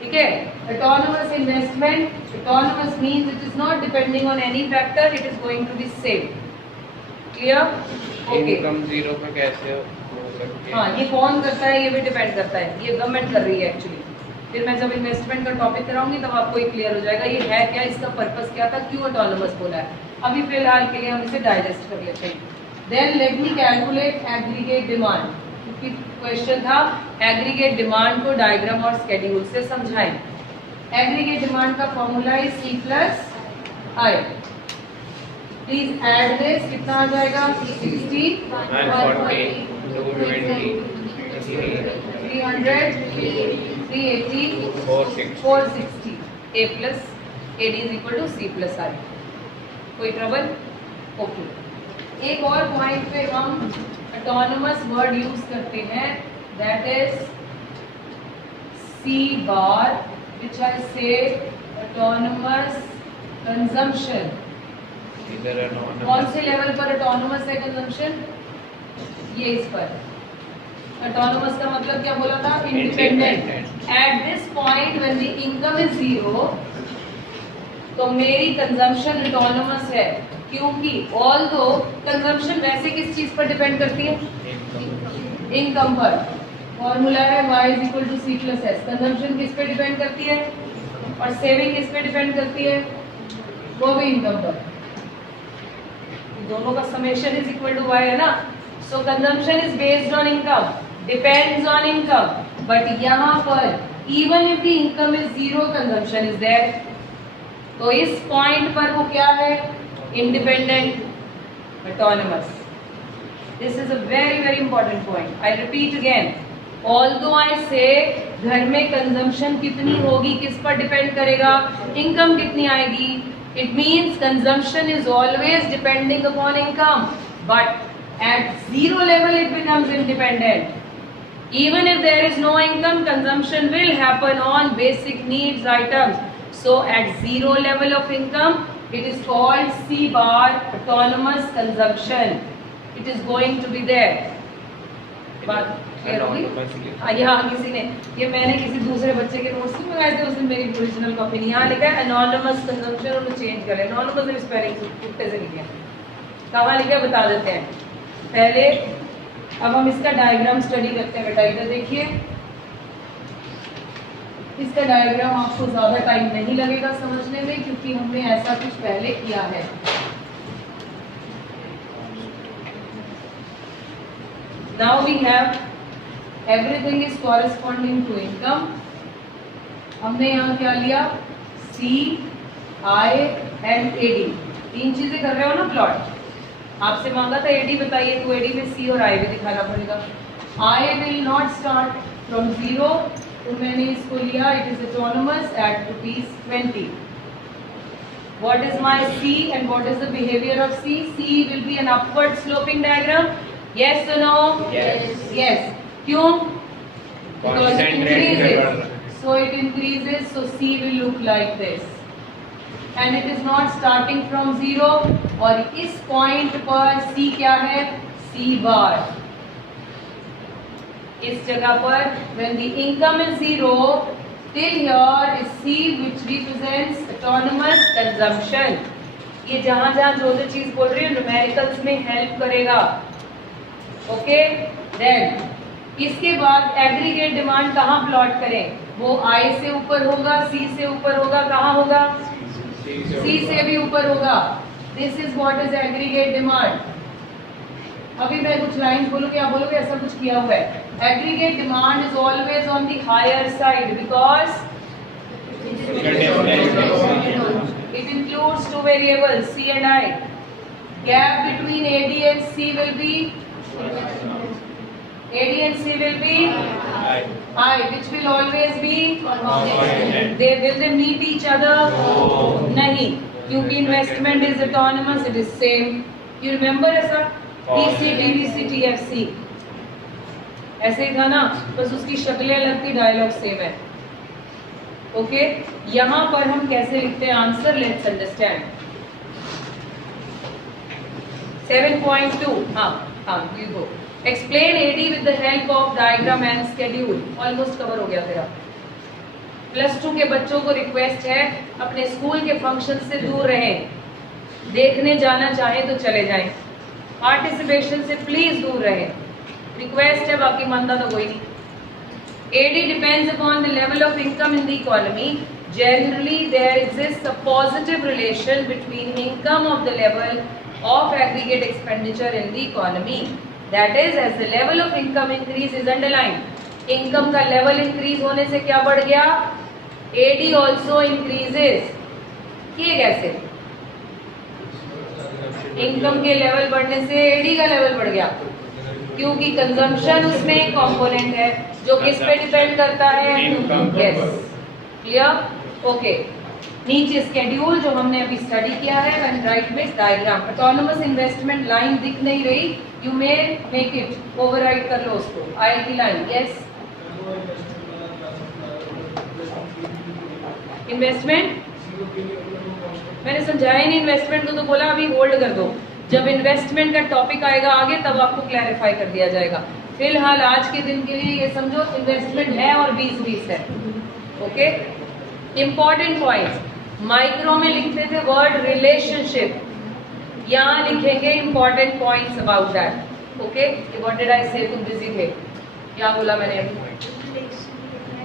ठीक है। Autonomous investment, autonomous means it is not depending on any factor, it is going to be save. Clear? Okay. Income zero पे कैसे हो सकती है? हाँ, ये कौन करता है, ये भी डिपेंड करता है, ये गवर्नमेंट कर रही है एक्चुअली। फिर मैं जब इन्वेस्टमेंट का टॉपिक कराऊंगी तब आपको ये क्लियर हो जाएगा ये है क्या, इसका पर्पस क्या था, क्यों ऑटोनोमस बोला है। अभी फिलहाल के लिए हम इसे डाइजेस्ट कर लेते हैं। Then let me calculate aggregate demand, क्योंकि क्वेश्चन था एग्रीगेट डिमांड को डायग्राम और स्केड्यूल से समझाएं। एग्रीगेट डिमांड का formula is C+I। Please add this, कितना आ जाएगा? 60, 140, 220, 300, 380, 460। A plus AD is equal to C+I। कोई ट्रबल? ओके। एक और पॉइंट पे हम ऑटोनोमस वर्ड यूज करते हैं, that is C bar, which I say autonomous consumption। इधर anonymous। कौन से लेवल पर ऑटोनोमस है कंजम्पशन? ये इस पर। ऑटोनोमस का मतलब क्या बोला था? Independent. At this point when the income is zero, तो मेरी कंजम्पशन ऑटोनोमस है, क्योंकि ऑल्दो कंजम्पशन वैसे किस चीज पर डिपेंड करती है? इनकम पर। फॉर्मूला है y is equal to C plus S. Consumption किस पे डिपेंड करती है और सेविंग किस पे डिपेंड करती है, वो भी इनकम पर। दोनों का summation is equal to y है ना। So consumption is based on income, depends on income, but यहाँ पर even if the income is zero consumption is there. तो इस पॉइंट पर वो क्या है, independent, autonomous. This is a very very important point. I repeat again, although I say घर में कंजम्पशन कितनी होगी किस पर डिपेंड करेगा, इनकम कितनी आएगी। It means consumption is always depending upon income, but at zero level it becomes independent. Even if there is no income, consumption will happen on basic needs items. So at zero level of income, it is called C bar, autonomous consumption. It is going to be there. बात clear होगी? हाँ, यहाँ किसी ने, ये मैंने किसी दूसरे बच्चे के नोट्स में मंगाए थे, उसने मेरी ओरिजिनल कॉपी नहीं, यहाँ लिखा है anonymous consumption, उन्होंने चेंज कर लिया। anonymous में स्पेलिंग कुत्ते से लिखे, कहाँ लिखा है बता देते हैं पहले। अब हम इसका डायग्राम स्टडी करते हैं बेटा। इधर देखिए, इसका डायग्राम आपको ज़्यादा टाइम नहीं लगेगा समझने में, क्योंकि हमने ऐसा कुछ पहले किया है। Now we have everything is corresponding to income. हमने यहाँ क्या लिया, सी, आई एंड एडी। तीन चीजें कर रहे हो ना प्लॉट। आपसे मांगा था एडी बताइए, तो एडी में सी और आई भी दिखाना पड़ेगा। I will not start from zero, तो मैंने इसको लिया, it is autonomous at ₹20। What is my C and what is the behaviour of C? C will be an upward sloping diagram, yes और नो? यस। क्यों? Because it increases, so it increases, so C will look like this and it is not starting from zero। और इस point पर C क्या है, C bar। इस जगह पर when the income is zero, till here is C which represents autonomous consumption। ये जहां जहां जो चीज बोल रही है न्यूमेरिकल्स में हेल्प करेगा। ओके, देन इसके बाद एग्रीगेट डिमांड कहाँ प्लॉट करें, वो I से ऊपर होगा, C से ऊपर होगा, कहाँ होगा, C से भी ऊपर होगा। This is what is aggregate demand. अभी मैं कुछ लाइन बोलूंगी, आप बोलोगे ऐसा कुछ किया हुआ है। Aggregate demand is always on the higher side because it includes two variables C and I। Gap between AD and C will be AD and C will be I, which will always be will they meet each other? नहीं, क्योंकि investment is autonomous, it is same. You remember ऐसा TC, DVC, TFC ऐसे ही था ना, बस उसकी शक्लें अलग थी, डायलॉग सेम है। ओके, यहाँ पर हम कैसे लिखते हैं आंसर, लेट्स अंडरस्टैंड। 7.2, हाँ you go. Explain AD with the help of diagram and schedule. Almost cover हो गया तेरा। +2 के बच्चों को रिक्वेस्ट है अपने स्कूल के फंक्शन से दूर रहें, देखने जाना चाहे तो चले जाएं, पार्टिसिपेशन से प्लीज दूर रहें, रिक्वेस्ट है, बाकी मानता तो कोई नहीं। AD depends upon the level of income in the economy. Generally there exists a positive relation between income of the level of aggregate expenditure in the economy। That is, as the level of income increase is underlined, income का level increase होने से क्या बढ़ गया, AD also increases। ये कैसे? Income के level बढ़ने से AD का लेवल बढ़ गया, क्योंकि कंजम्पशन उसमें एक कंपोनेंट है जो किस पे डिपेंड करता है, यस, क्लियर? ओके, नीचे स्केड्यूल जो हमने अभी स्टडी किया है, एंड राइट में डायग्राम। ऑटोनोमस इन्वेस्टमेंट लाइन दिख नहीं रही, you may make it, overwrite कर लो उसको, आई की लाइन, यस। इन्वेस्टमेंट मैंने समझाया नहीं, इन्वेस्टमेंट को तो बोला अभी होल्ड कर दो, जब इन्वेस्टमेंट का टॉपिक आएगा आगे तब आपको क्लैरिफाई कर दिया जाएगा। फिलहाल आज के दिन के लिए ये समझो इन्वेस्टमेंट है और 20-20 है। ओके, इंपॉर्टेंट पॉइंट्स, माइक्रो में लिखते थे वर्ड रिलेशनशिप, यहाँ लिखेंगे important points about that. Okay, what did I से, तुम बिजी थे, क्या बोला मैंने अभी?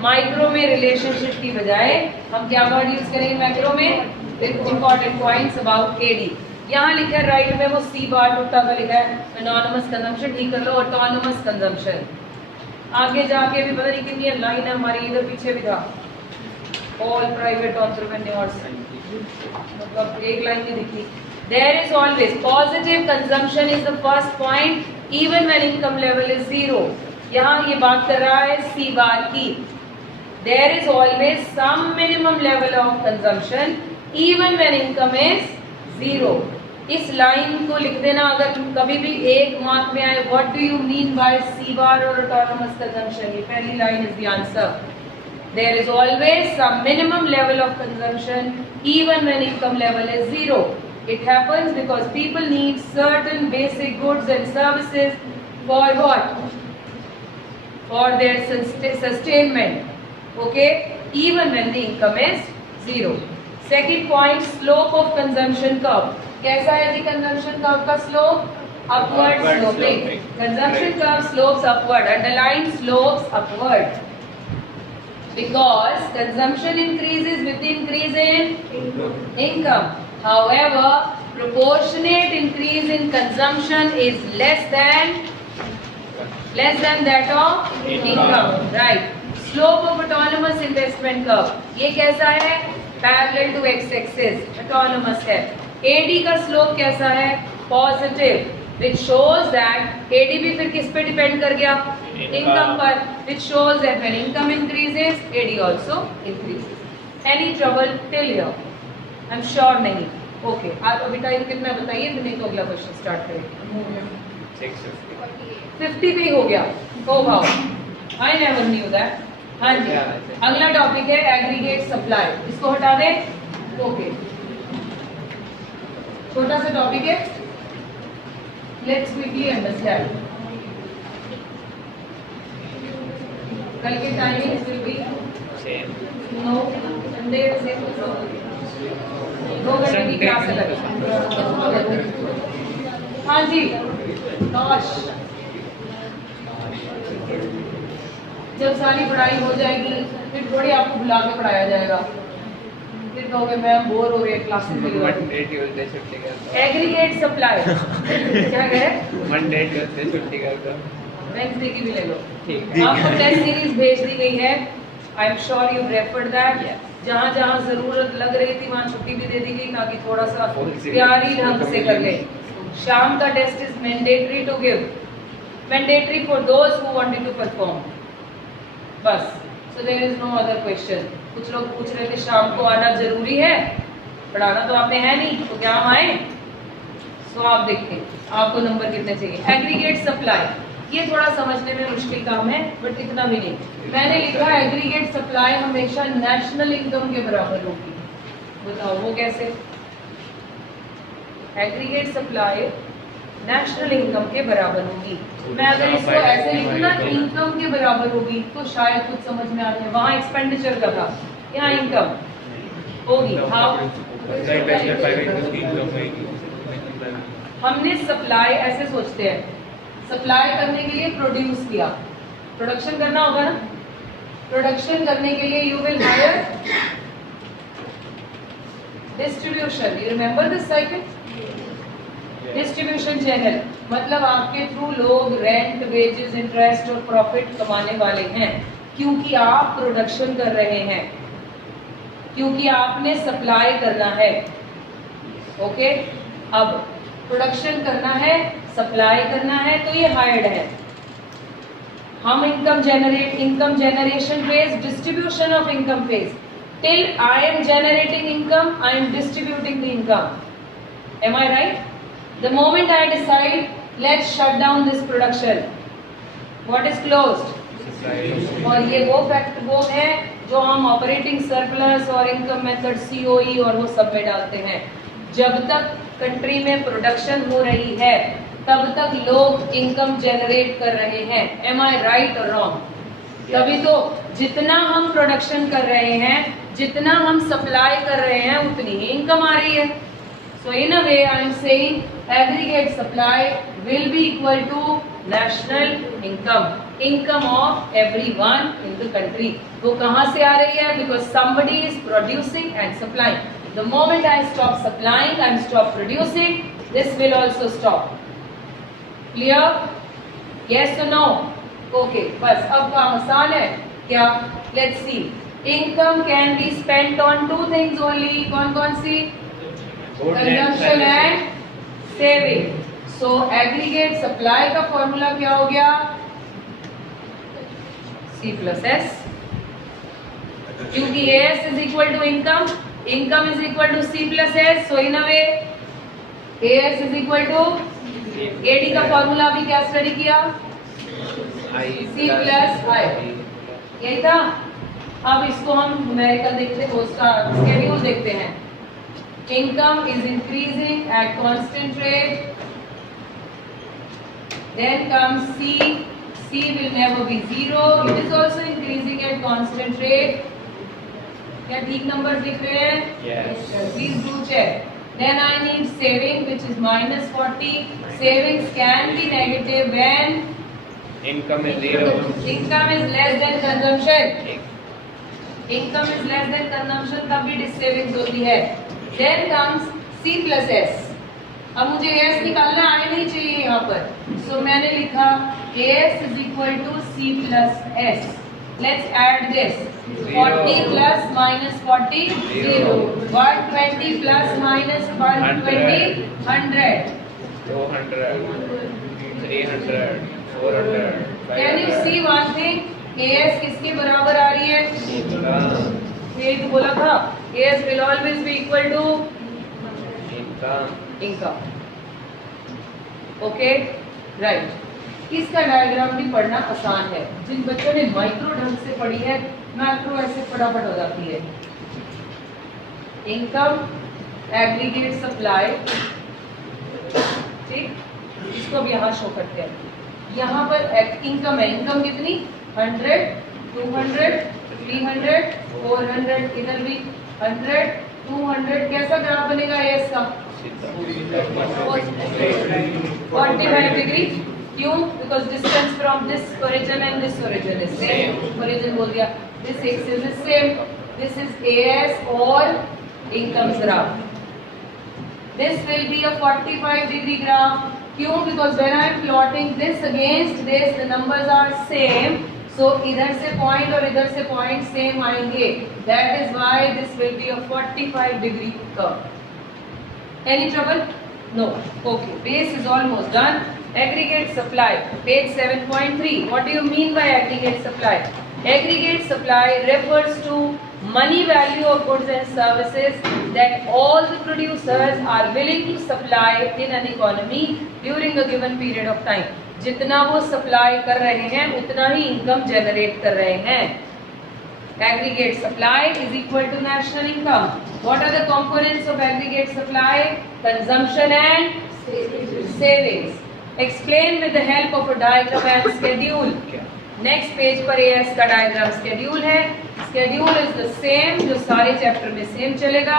माइक्रो में रिलेशनशिप की बजाय हम क्या वर्ड यूज करेंगे मैक्रो में? Important points about AD. यहाँ लिखा है राइट में वो सी बार टूटा का लिखा है एनोनिमस कंजम्पशन, ठीक कर लो ऑटोनोमस कंजम्पशन। आगे जाके भी पता नहीं कितनी लाइन है हमारी, इधर पीछे भी था ऑल प्राइवेट एंटरप्रेन्योर्स, मतलब एक लाइन नहीं दिखती। There is always positive consumption is the first point even when income level is 0। यहाँ ये बात कर रहा है सी बार की। There is always some minimum level of consumption even when income is 0। इस लाइन को लिख देना अगर कभी भी एक मार्क में आए, what do you mean by C bar और ऑटोनोमस कंजम्पशन, ये पहली line is the answer. There is always some minimum level of consumption even when income level is 0। It happens because people need certain basic goods and services for what? For their sustainment, okay, even when the income is 0। Second point, slope of consumption curve. कैसा है जी consumption curve का slope? Upward sloping. Consumption curve slopes upward, underline slopes upward, because consumption increases with increase in income. However, proportionate increase in consumption is less than that of income, right? Slope of autonomous investment curve, ये कैसा है? Parallel to x-axis, autonomous है। AD का slope कैसा है? Positive, which shows that AD भी फिर किस पे डिपेंड कर गया? इनकम पर, which shows that when income increases, AD also increases. Any trouble till here? I'm sure नहीं। Okay, आप अभी टाइम कितना बताइए, फिर नहीं तो अगला क्वेश्चन स्टार्ट करेंगे। 50 पे हो गया। Oh wow, I never knew that. हाँ जी, अगला टॉपिक है एग्रीगेट सप्लाई, इसको हटा दें। ओके, छोटा सा टॉपिक है, लेट्स क्विकली अंडरस्टैंड। कल के timings will be no Sunday से 2 घंटे की क्लास है लगी। हाँ जी, नौश जब सारी पढ़ाई हो जाएगी फिर थोड़ी आपको बुला के पढ़ाया जाएगा, फिर कहोगे मैम बोर हो रही है क्लास में। मंडे ट्यूसडे छुट्टी करता। एग्रीगेट सप्लाई क्या कहे? मंडे ट्यूसडे छुट्टी करता। वेडनेसडे की भी ले लो, ठीक है। आपको टेस्ट सीरीज भेज दी गई है, I am sure you referred that. जहाँ जहाँ जरूरत लग रही थी वहाँ छुट्टी भी दे दी गई ताकि थोड़ा सा प्यारी ढंग से कर ले। शाम का test is mandatory to give, mandatory for those who wanted to perform, बस। So there is no other question. कुछ लोग पूछ रहे थे शाम को आना जरूरी है, पढ़ाना तो आपने है नहीं तो क्या हम आए? सो आप देखते आपको नंबर कितने चाहिए। एग्रीगेट सप्लाई, ये थोड़ा समझने में मुश्किल काम है बट इतना भी नहीं। मैंने लिखा एग्रीगेट सप्लाई हमेशा नेशनल इनकम के बराबर होगी। बताओ वो कैसे? एग्रीगेट सप्लाई नेशनल इनकम के बराबर होगी। मैं अगर इसको ऐसे लिखूं ना इनकम के बराबर होगी तो शायद कुछ समझ में आता है। वहाँ एक्सपेंडिचर का था, यहाँ इनकम होगी। हमने सप्लाई ऐसे सोचते हैं, सप्लाई करने के लिए प्रोड्यूस किया, प्रोडक्शन करना होगा ना, प्रोडक्शन करने के लिए you will hire distribution. You remember this cycle? Distribution channel मतलब आपके थ्रू लोग रेंट, वेजेस, इंटरेस्ट और प्रॉफिट कमाने वाले हैं क्योंकि आप प्रोडक्शन कर रहे हैं, क्योंकि आपने सप्लाई करना है। ओके, अब प्रोडक्शन करना है, सप्लाई करना है तो ये हायर्ड है। हम income generation phase, distribution of income phase. Till I am generating income, I am distributing the income. Am I right? The moment I decide, let's shut down this production, what is closed? और ये वो fact वो है जो हम operating surplus और income method COE और वो सब में डालते हैं। जब तक कंट्री में प्रोडक्शन हो रही है तब तक लोग इनकम जनरेट कर रहे हैं। एम आई राइट और रॉन्ग? तभी तो जितना हम प्रोडक्शन कर रहे हैं, जितना हम सप्लाई कर रहे हैं उतनी ही इनकम आ रही है। So in a way I am saying aggregate supply will be equal to national income, income of everyone in the country. वो कहाँ से आ रही है? Because somebody is producing and supplying. The moment I stop supplying and stop producing, this will also stop. Clear? Yes or no? Okay, बस अब काम आसान है क्या? Let's see. Income can be spent on two things only. कौन कौन सी? Consumption and saving. So aggregate supply का formula क्या हो गया? C plus S. क्योंकि AS is equal to income, income is equal to C plus S. So in a way AS is equal to AD का formula भी क्या study किया? C plus I. यही था। अब इसको हम न्यूमेरिकल देखते हैं, उसका स्केड्यूल देखते हैं। Income is increasing at constant rate. Then comes C. C will never be zero. It is also increasing at constant rate. क्या ठीक नंबर दिख रहे हैं? Yes. Please do check. Then I need saving, which is minus 40. Savings can be negative when Income is zero. income is less than consumption. Income is less than consumption, तब भी savings होती है। Then comes C plus S. अब मुझे S निकालना आए नहीं चाहिए यहाँ पर, so मैंने लिखा AS is equal to C plus S. Let's add this. 40 plus minus 40 0. 120 plus minus 120 100. 200, 300, 400. Can you see one thing? AS किसके बराबर आ रही है? Income. यही तो बोला था, AS will always be equal to Income. income. Okay, right. इसका diagram भी पढ़ना आसान है। जिन बच्चों ने माइक्रो ढंग से पढ़ी है, मैक्रो ऐसे फटाफट हो जाती है। इनकम, एग्रीगेट सप्लाई, ठीक, इसको अब यहाँ शो करते हैं। यहाँ पर इनकम है, इनकम कितनी? 100, 200, 300, 400, इधर भी 100, 200। कैसा ग्राफ बनेगा एस का? 45 डिग्री। क्यों? Because distance from this origin and this origin is same. Origin बोल दिया। This axis is same. This is AS और income graph. This will be a 45 degree graph. क्यों? Because when I am plotting this against this, the numbers are same, so इधर से point और इधर से point same आएंगे। That is why this will be a 45 degree curve. Any trouble? No. Okay, base is almost done. Aggregate supply, page 7.3. What do you mean by aggregate supply? Aggregate supply refers to money value of goods and services that all the producers are willing to supply in an economy during a given period of time. जितना वो supply कर रहे हैं, उतना ही income generate कर रहे हैं। Aggregate supply is equal to national income. What are the components of aggregate supply? Consumption and savings. Explain with the help of a diagram and schedule. Next page पर AS का diagram schedule है। Schedule is the same, जो सारे chapter में same चलेगा।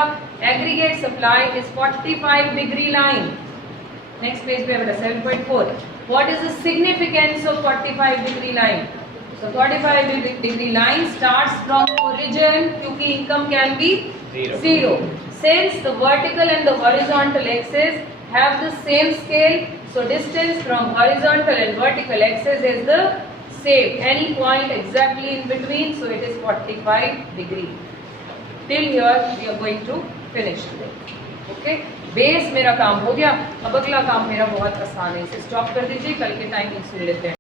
Aggregate supply is 45 degree line. Next page पे बेटा 7.4. What is the significance of 45 degree line? So 45 degree line starts from origin, क्योंकि income can be zero. Since the vertical and the horizontal axis have the same scale, so distance from horizontal and vertical axis is the same. Any point exactly in between, so it is 45 degree. Till here we are going to finish today. Okay? Base मेरा काम हो गया। अब अगला काम मेरा बहुत आसान है, इसे स्टॉप कर दीजिए, कल के टाइमिंग सुन लेते हैं।